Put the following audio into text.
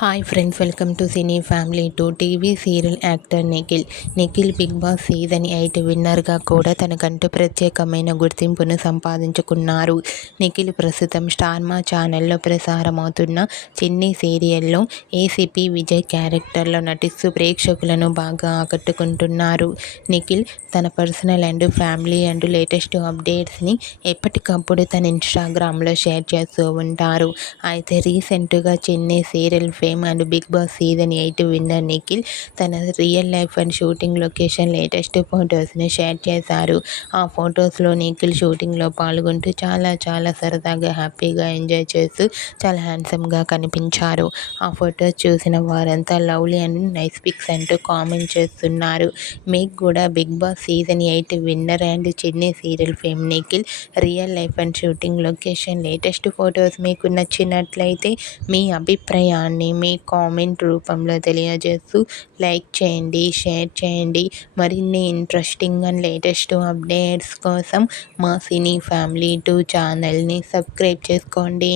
Hi friends, welcome to cine family two. TV serial actor Nikhil Bigg Boss season 8 విన్నర్గా కూడా తనకంటూ ప్రత్యేకమైన గుర్తింపును సంపాదించుకున్నారు. నిఖిల్ ప్రస్తుతం స్టార్ మా ఛానల్లో ప్రసారమవుతున్న చిన్ని సీరియల్లో ఏసీపీ విజయ్ క్యారెక్టర్లో నటిస్తూ ప్రేక్షకులను బాగా ఆకట్టుకుంటున్నారు. నిఖిల్ తన personal and family and latest అప్డేట్స్ని ఎప్పటికప్పుడు తన ఇన్స్టాగ్రామ్లో షేర్ చేస్తూ ఉంటారు. అయితే రీసెంట్గా Chinni serial fame and Bigg Boss season 8 winner Nikhil తన real life and shooting location latest ఫొటోస్ని షేర్ చేశారు. ఆ ఫొటోస్లో నిఖిల్ షూటింగ్లో పాల్గొంటూ చాలా సరదాగా హ్యాపీగా ఎంజాయ్ చేస్తూ చాలా హ్యాండ్సమ్గా కనిపించారు. ఆ ఫొటోస్ చూసిన వారంతా లవ్లీ అండ్ నైస్ పిక్స్ అంటూ కామెంట్ చేస్తున్నారు. మీకు కూడా Bigg Boss season 8 winner and Chinni serial fame Nikhil real life and shooting location latest photos మీకు నచ్చినట్లయితే మీ అభిప్రాయాన్ని మీ కామెంట్ రూపంలో తెలియజేస్తూ లైక్ చేయండి, షేర్ చేయండి. మరిన్ని ఇంట్రెస్టింగ్ అండ్ లేటెస్ట్ అప్డేట్స్ కోసం మా సినీ ఫ్యామిలీ 2 ఛానల్ని సబ్స్క్రైబ్ చేసుకోండి.